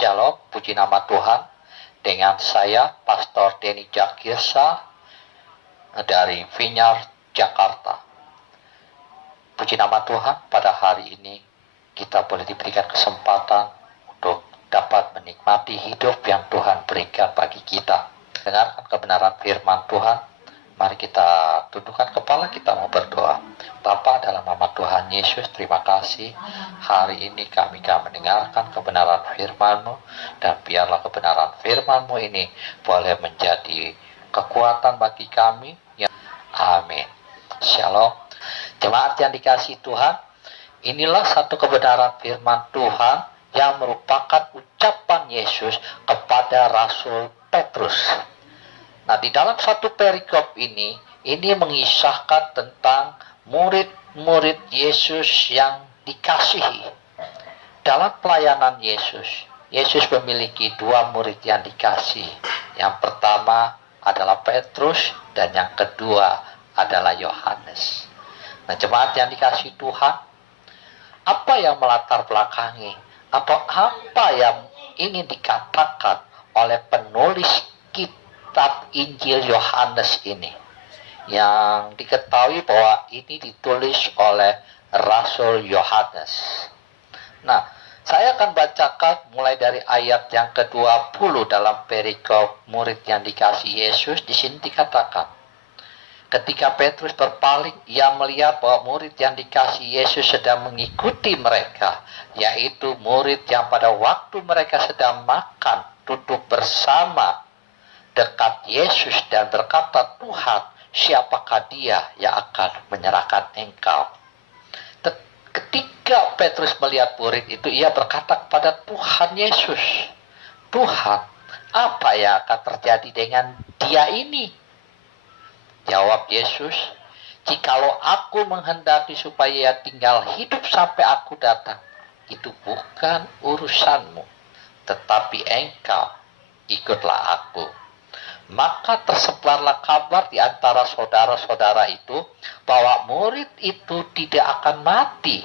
Shalom, puji nama Tuhan. Dengan saya, Pastor Denny Jakirsa dari Vineyard, Jakarta. Puji nama Tuhan, pada hari ini kita boleh diberikan kesempatan untuk dapat menikmati hidup yang Tuhan berikan bagi kita. Dengarkan kebenaran firman Tuhan. Mari kita tundukkan kepala, kita mau berdoa. Bapa, dalam nama Tuhan Yesus, terima kasih. Hari ini kami akan mendengarkan kebenaran firman-Mu, dan biarlah kebenaran firman-Mu ini boleh menjadi kekuatan bagi kami. Amin. Shalom. Jemaat yang dikasihi Tuhan, inilah satu kebenaran firman Tuhan yang merupakan ucapan Yesus kepada Rasul Petrus. Nah, di dalam satu perikop ini mengisahkan tentang murid-murid Yesus yang dikasihi. Dalam pelayanan Yesus, Yesus memiliki dua murid yang dikasihi. Yang pertama adalah Petrus dan yang kedua adalah Yohanes. Nah, jemaat yang dikasihi Tuhan, apa yang melatar belakangi atau apa yang ingin dikatakan oleh penulis kitab Injil Yohanes ini, yang diketahui bahwa ini ditulis oleh Rasul Yohanes. Nah, saya akan bacakan mulai dari ayat yang ke-20 dalam perikop murid yang dikasihi Yesus. Di sini dikatakan, ketika Petrus berpaling, ia melihat bahwa murid yang dikasihi Yesus sedang mengikuti mereka, yaitu murid yang pada waktu mereka sedang makan, duduk bersama dekat Yesus dan berkata, Tuhan, siapakah dia yang akan menyerahkan Engkau? Ketika Petrus melihat murid itu, ia berkata kepada Tuhan Yesus, Tuhan, apa yang akan terjadi dengan dia ini? Jawab Yesus, jikalau aku menghendaki supaya ia tinggal hidup sampai aku datang, itu bukan urusanmu, tetapi engkau ikutlah aku. Maka tersebarlah kabar di antara saudara-saudara itu bahwa murid itu tidak akan mati.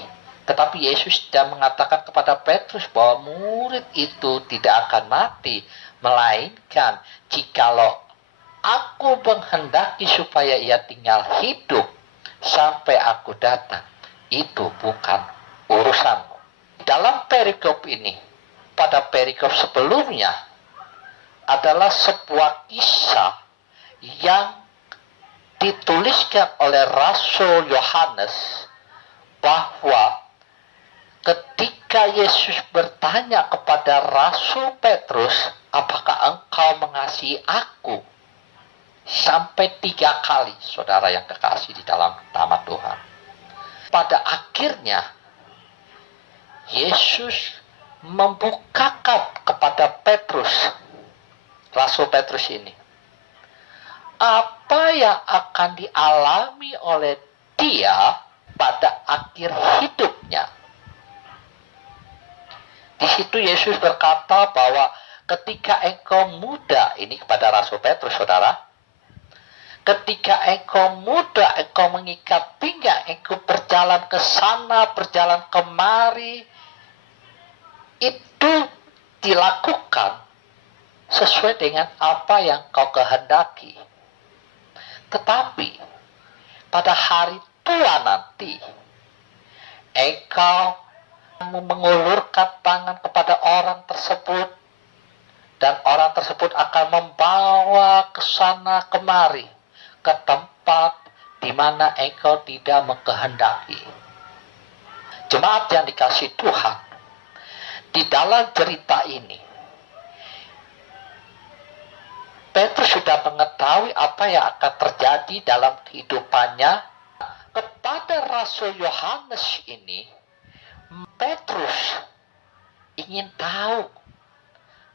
Tetapi Yesus tidak mengatakan kepada Petrus bahwa murid itu tidak akan mati, melainkan jikalau aku menghendaki supaya ia tinggal hidup sampai aku datang, itu bukan urusanmu. Dalam perikop ini, pada perikop sebelumnya, adalah sebuah kisah yang dituliskan oleh Rasul Yohanes, bahwa ketika Yesus bertanya kepada Rasul Petrus, apakah engkau mengasihi aku? Sampai 3 kali, saudara yang kekasih di dalam nama Tuhan. Pada akhirnya, Yesus membukakan kepada Petrus, Rasul Petrus ini, apa yang akan dialami oleh dia pada akhir hidupnya. Di situ Yesus berkata bahwa ketika engkau muda, ini kepada Rasul Petrus, saudara, ketika engkau muda, engkau mengikat pinggang, engkau berjalan ke sana, berjalan kemari, itu dilakukan sesuai dengan apa yang kau kehendaki. Tetapi pada hari tua nanti, engkau mengulurkan tangan kepada orang tersebut, dan orang tersebut akan membawa ke sana kemari, ke tempat di mana engkau tidak mengkehendaki. Jemaat yang dikasihi Tuhan, di dalam cerita ini, Petrus sudah mengetahui apa yang akan terjadi dalam kehidupannya. Kepada Rasul Yohanes ini, Petrus ingin tahu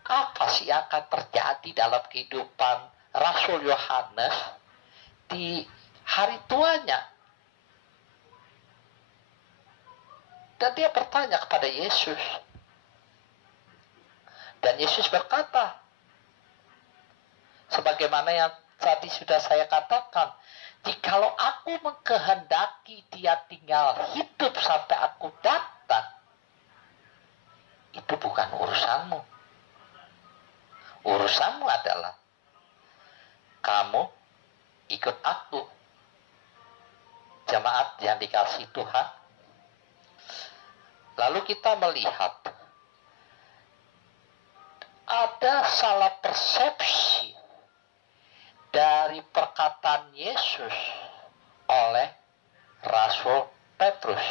apa sih yang akan terjadi dalam kehidupan Rasul Yohanes di hari tuanya. Dan dia bertanya kepada Yesus. Dan Yesus berkata, sebagaimana yang tadi sudah saya katakan, jikalau aku mengkehendaki dia tinggal hidup sampai aku datang, itu bukan urusanmu. Urusanmu adalah kamu ikut aku. Jemaat yang dikasihi Tuhan, lalu kita melihat ada salah persepsi dari perkataan Yesus oleh Rasul Petrus.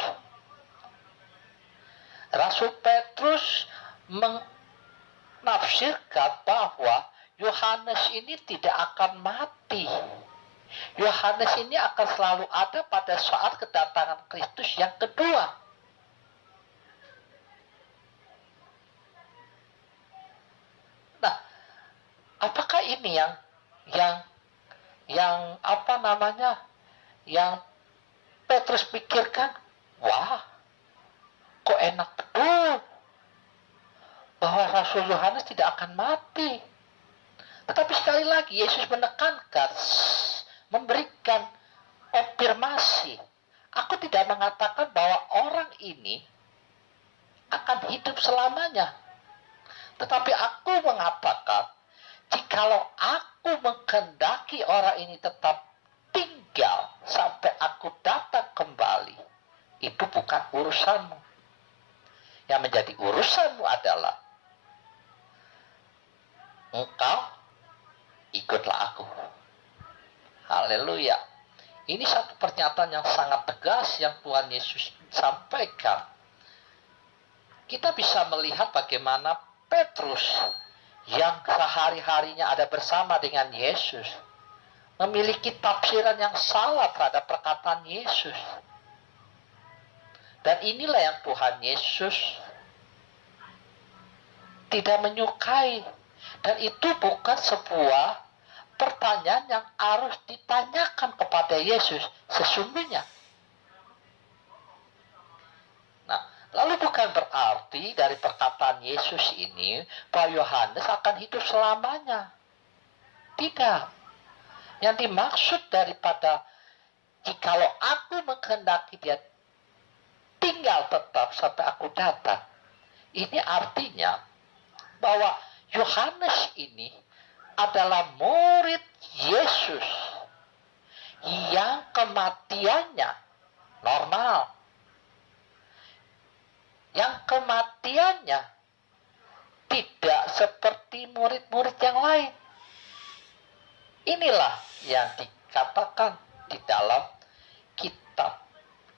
Rasul Petrus menafsirkan bahwa Yohanes ini tidak akan mati. Yohanes ini akan selalu ada pada saat kedatangan Kristus yang kedua. Nah, apakah ini yang Petrus pikirkan? Wah, kok enak betul bahwa Rasul Yohanes tidak akan mati. Tetapi sekali lagi Yesus menekankan, memberikan afirmasi. Aku tidak mengatakan bahwa orang ini akan hidup selamanya. Tetapi aku mengatakan, jikalau aku menghendaki orang ini tetap tinggal sampai aku datang kembali, itu bukan urusanmu. Yang menjadi urusanmu adalah engkau ikutlah aku. Haleluya. Ini satu pernyataan yang sangat tegas yang Tuhan Yesus sampaikan. Kita bisa melihat bagaimana Petrus yang sehari-harinya ada bersama dengan Yesus memiliki tafsiran yang salah terhadap perkataan Yesus. Dan inilah yang Tuhan Yesus tidak menyukai. Dan itu bukan sebuah pertanyaan yang harus ditanyakan kepada Yesus sesungguhnya. Nah, lalu bukan berarti dari perkataan Yesus ini bahwa Yohanes akan hidup selamanya. Tidak. Yang dimaksud daripada jikalau aku menghendaki dia tinggal tetap sampai aku datang, ini artinya bahwa Yohanes ini adalah murid Yesus yang kematiannya normal, yang kematiannya tidak seperti murid-murid yang lain. Inilah yang dikatakan di dalam kitab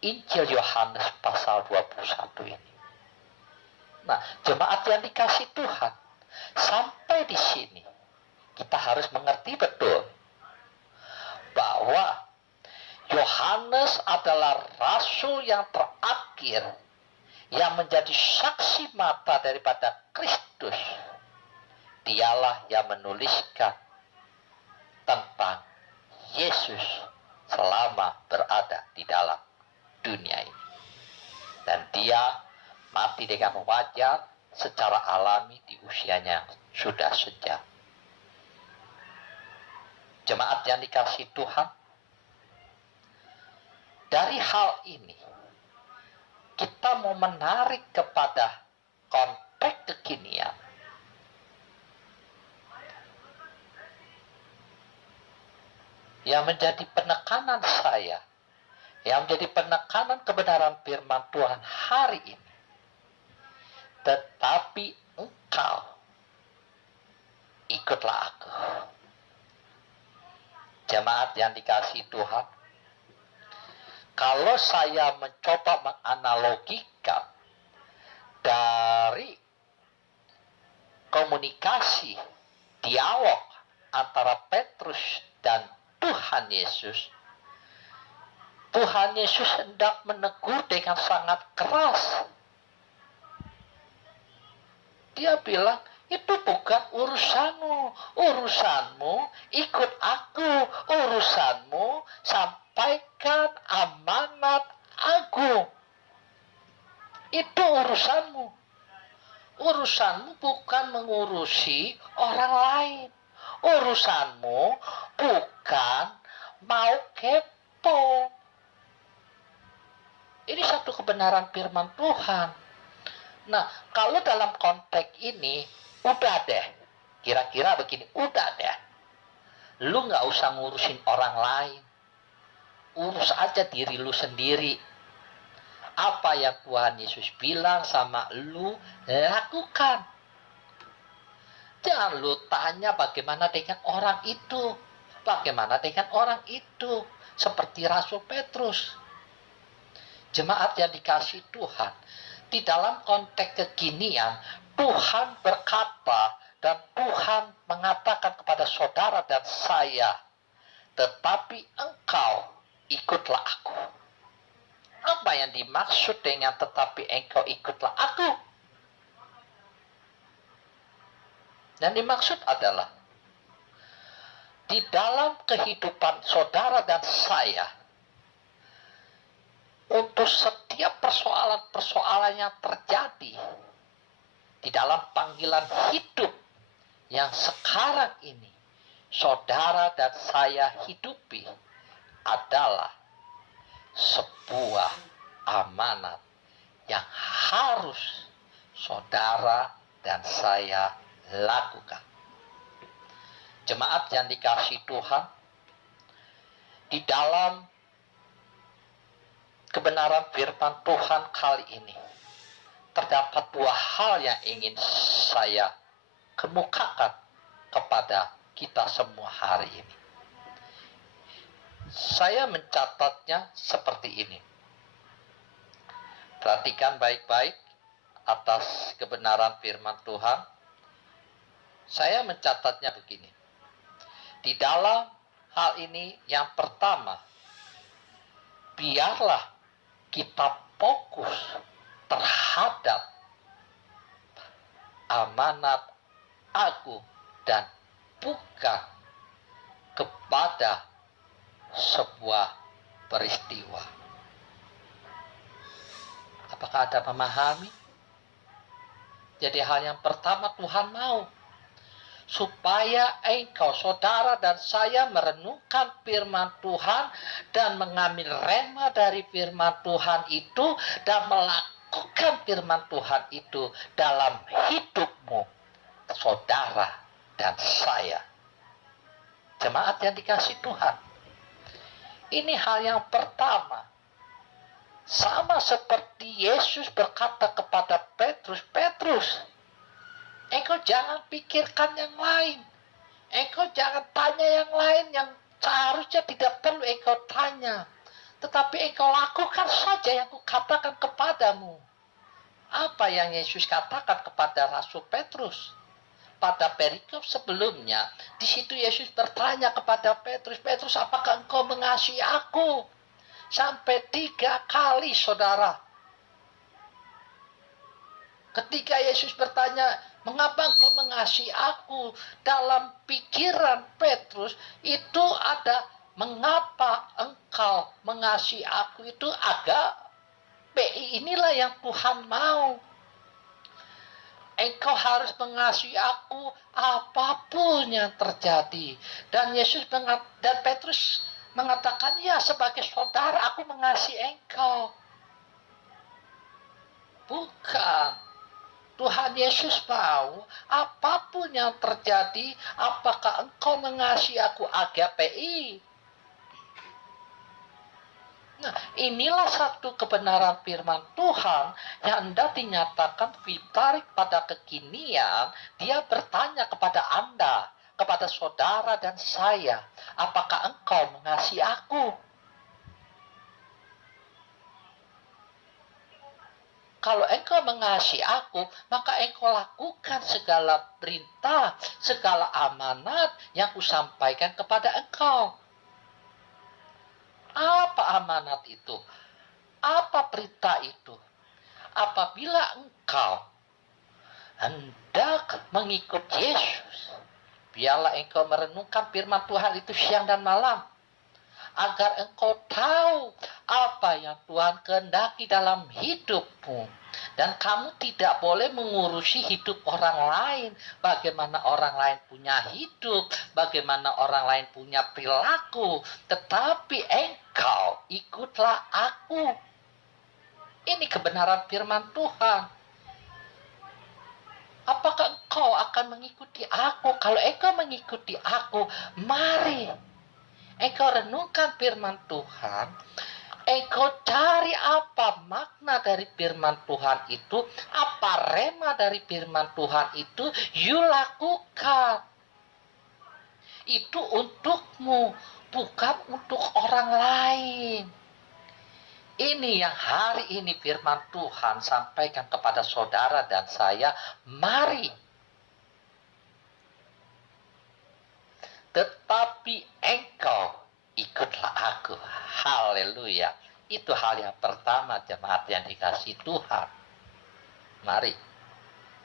Injil Yohanes pasal 21 ini. Nah, jemaat yang dikasihi Tuhan, sampai di sini kita harus mengerti betul bahwa Yohanes adalah rasul yang terakhir yang menjadi saksi mata daripada Kristus. Dialah yang menuliskan tentang Yesus selama berada di dalam dunia ini. Dan dia mati dengan wajar secara alami di usianya yang sudah senja. Jemaat yang dikasihi Tuhan, dari hal ini kita mau menarik kepada konteks kekinian. Yang menjadi penekanan saya, yang menjadi penekanan kebenaran firman Tuhan hari ini. Tetapi engkau ikutlah aku. Jemaat yang dikasihi Tuhan, kalau saya mencoba menganalogikan dari komunikasi, dialog antara Petrus dan Tuhan Yesus, Tuhan Yesus hendak menegur dengan sangat keras. Dia bilang, itu bukan urusanmu. Urusanmu ikut aku. Urusanmu sampaikan amanat agung. Itu urusanmu. Urusanmu bukan mengurusi orang lain. Urusanmu bukan mau kepo. Ini satu kebenaran firman Tuhan. Nah, kalau dalam konteks ini, udah deh. Kira-kira begini, udah deh. Lu gak usah ngurusin orang lain. Urus aja diri lu sendiri. Apa yang Tuhan Yesus bilang sama lu, lakukan. Jangan lu tanya bagaimana dengan orang itu. Bagaimana dengan orang itu. Seperti Rasul Petrus. Jemaat yang dikasihi Tuhan. Di dalam konteks kekinian, Tuhan berkata dan Tuhan mengatakan kepada saudara dan saya, tetapi engkau ikutlah aku. Apa yang dimaksud dengan tetapi engkau ikutlah aku? Yang dimaksud adalah di dalam kehidupan saudara dan saya, untuk setiap persoalan-persoalan yang terjadi di dalam panggilan hidup yang sekarang ini saudara dan saya hidupi adalah sebuah amanat yang harus saudara dan saya lakukan. Jemaat yang dikasihi Tuhan, di dalam kebenaran firman Tuhan kali ini terdapat dua hal yang ingin saya kemukakan kepada kita semua hari ini. Saya mencatatnya seperti ini. Perhatikan baik-baik atas kebenaran firman Tuhan. Saya mencatatnya begini. Di dalam hal ini yang pertama, biarlah kita fokus terhadap amanat aku dan bukan kepada sebuah peristiwa. Apakah Anda memahami? Jadi hal yang pertama Tuhan mau supaya engkau, saudara dan saya merenungkan firman Tuhan dan mengambil rema dari firman Tuhan itu dan melakukan firman Tuhan itu dalam hidupmu, saudara dan saya. Jemaat yang dikasihi Tuhan, ini hal yang pertama. Sama seperti Yesus berkata kepada Petrus, Petrus, engkau jangan pikirkan yang lain. Engkau jangan tanya yang lain yang seharusnya tidak perlu engkau tanya. Tetapi engkau lakukan saja yang kukatakan kepadamu. Apa yang Yesus katakan kepada Rasul Petrus? Pada perikop sebelumnya, di situ Yesus bertanya kepada Petrus, Petrus, apakah engkau mengasihi aku? Sampai 3 kali, saudara. Ketika Yesus bertanya, mengapa engkau mengasihi aku? Dalam pikiran Petrus itu ada, mengapa engkau mengasihi aku itu agak PI inilah yang Tuhan mau. Engkau harus mengasihi aku apapun yang terjadi. Dan dan Petrus mengatakan, ya sebagai saudara aku mengasihi engkau. Bukan. Tuhan Yesus mau apapun yang terjadi, apakah engkau mengasihi aku agape. Nah, inilah satu kebenaran firman Tuhan yang hendak dinyatakan ditarik pada kekinian. Dia bertanya kepada Anda, kepada saudara dan saya, apakah engkau mengasihi aku? Kalau engkau mengasihi aku, maka engkau lakukan segala perintah, segala amanat yang kusampaikan kepada engkau. Apa amanat itu? Apa perintah itu? Apabila engkau hendak mengikut Yesus, biarlah engkau merenungkan firman Tuhan itu siang dan malam, agar engkau tahu apa yang Tuhan kehendaki dalam hidupmu. Dan kamu tidak boleh mengurusi hidup orang lain. Bagaimana orang lain punya hidup, bagaimana orang lain punya perilaku. Tetapi engkau ikutlah aku. Ini kebenaran firman Tuhan. Apakah engkau akan akan mengikuti aku. Kalau engkau mengikuti aku, mari engkau renungkan firman Tuhan. Engkau cari apa makna dari firman Tuhan itu, apa rema dari firman Tuhan itu, you lakukan. Itu untukmu, bukan untuk orang lain. Ini yang hari ini firman Tuhan sampaikan kepada saudara dan saya. Mari. Tetapi engkau ikutlah aku. Haleluya. Itu hal yang pertama, jemaat yang dikasihi Tuhan. Mari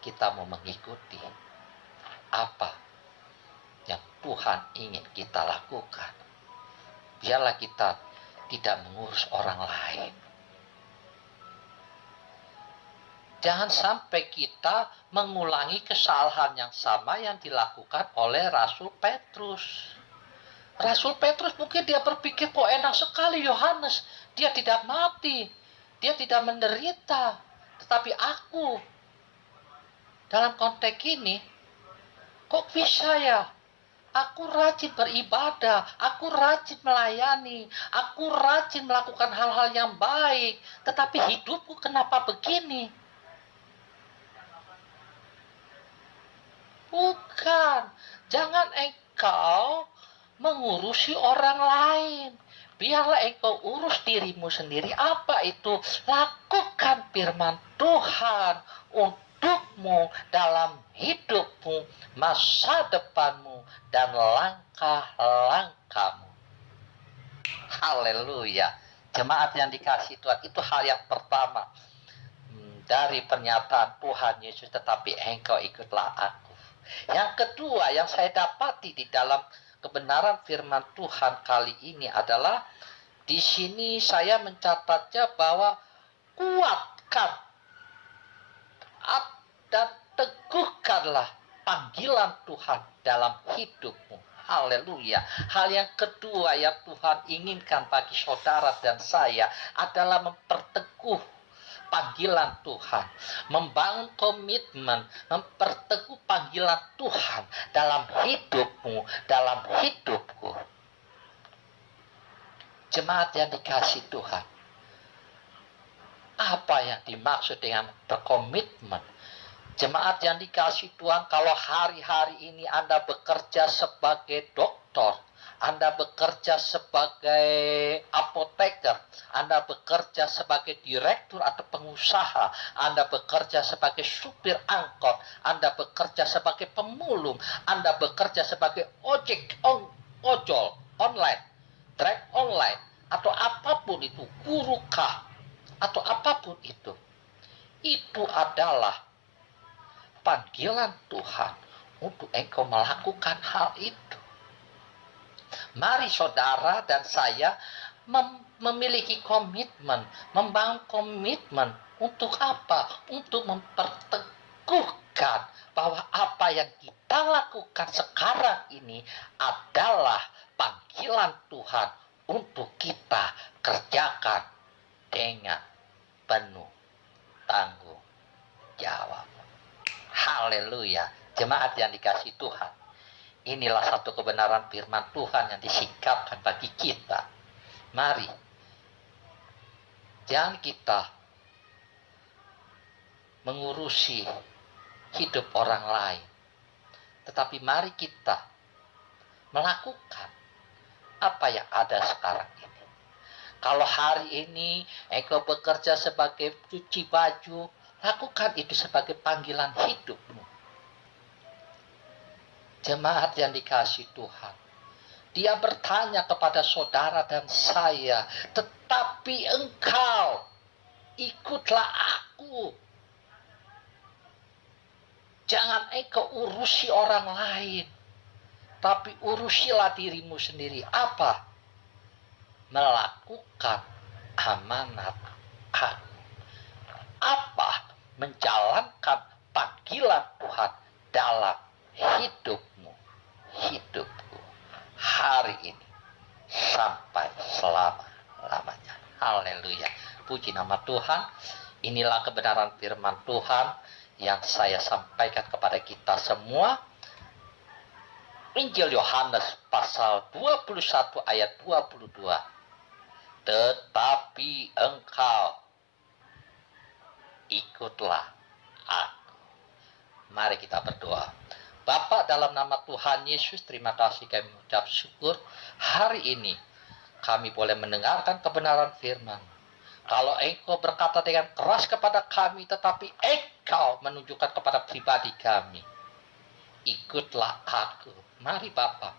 kita mau mengikuti apa yang Tuhan ingin kita lakukan. Biarlah kita tidak mengurus orang lain. Jangan sampai kita mengulangi kesalahan yang sama yang dilakukan oleh Rasul Petrus. Rasul Petrus mungkin dia berpikir, kok enak sekali Yohanes, dia tidak mati, dia tidak menderita. Tetapi aku, dalam konteks ini, kok bisa ya? Aku rajin beribadah, aku rajin melayani, aku rajin melakukan hal-hal yang baik, tetapi hidupku kenapa begini? Bukan, jangan engkau mengurusi orang lain. Biarlah engkau urus dirimu sendiri. Apa itu? Lakukan firman Tuhan untukmu dalam hidupmu, masa depanmu, dan langkah-langkahmu. Haleluya. Jemaat yang dikasihi Tuhan, itu hal yang pertama dari pernyataan Tuhan Yesus, tetapi engkau ikutlah aku. Yang kedua yang saya dapati di dalam kebenaran firman Tuhan kali ini adalah, di sini saya mencatatnya bahwa kuatkan dan teguhkanlah panggilan Tuhan dalam hidupmu. Haleluya. Hal yang kedua yang Tuhan inginkan bagi saudara dan saya adalah memperteguh panggilan Tuhan, membangun komitmen, memperteguh panggilan Tuhan dalam hidupmu, dalam hidupku. Jemaat yang dikasihi Tuhan, apa yang dimaksud dengan berkomitmen? Jemaat yang dikasihi Tuhan, kalau hari-hari ini Anda bekerja sebagai dokter, Anda bekerja sebagai apoteker, Anda bekerja sebagai direktur atau pengusaha, Anda bekerja sebagai supir angkot, Anda bekerja sebagai pemulung, Anda bekerja sebagai ojol online, trek online, atau apapun itu, guru kah, atau apapun itu adalah panggilan Tuhan untuk engkau melakukan hal itu. Mari saudara dan saya memiliki komitmen, membangun komitmen untuk apa? Untuk memperteguhkan bahwa apa yang kita lakukan sekarang ini adalah panggilan Tuhan untuk kita kerjakan dengan penuh tanggung jawab. Haleluya. Jemaat yang dikasihi Tuhan, inilah satu kebenaran firman Tuhan yang disingkapkan bagi kita. Mari, jangan kita mengurusi hidup orang lain, tetapi mari kita melakukan apa yang ada sekarang ini. Kalau hari ini engkau bekerja sebagai cuci baju, lakukan itu sebagai panggilan hidupmu. Jemaat yang dikasihi Tuhan, dia bertanya kepada saudara dan saya, tetapi engkau ikutlah aku. Jangan engkau urusi orang lain, tapi urusilah dirimu sendiri. Apa? Melakukan amanat aku. Apa? Menjalankan panggilan Tuhan dalam hidupmu, hidupku, hari ini, sampai selama-lamanya. Haleluya. Puji nama Tuhan. Inilah kebenaran firman Tuhan yang saya sampaikan kepada kita semua. Injil Yohanes pasal 21 ayat 22. Tetapi engkau ikutlah aku. Mari kita berdoa. Bapa, dalam nama Tuhan Yesus, terima kasih kami mengucap syukur hari ini kami boleh mendengarkan kebenaran firman. Kalau engkau berkata dengan keras kepada kami, tetapi engkau menunjukkan kepada pribadi kami, ikutlah aku. Mari Bapa,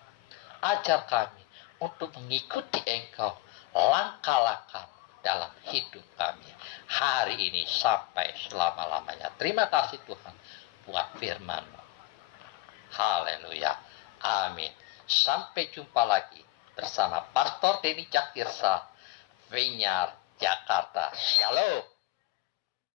ajar kami untuk mengikuti engkau langkah-langkah dalam hidup kami hari ini sampai selama-lamanya. Terima kasih Tuhan buat firman-Mu. Haleluya. Amin. Sampai jumpa lagi bersama Pastor Denny Jakirsa, Vineyard Jakarta. Shalom.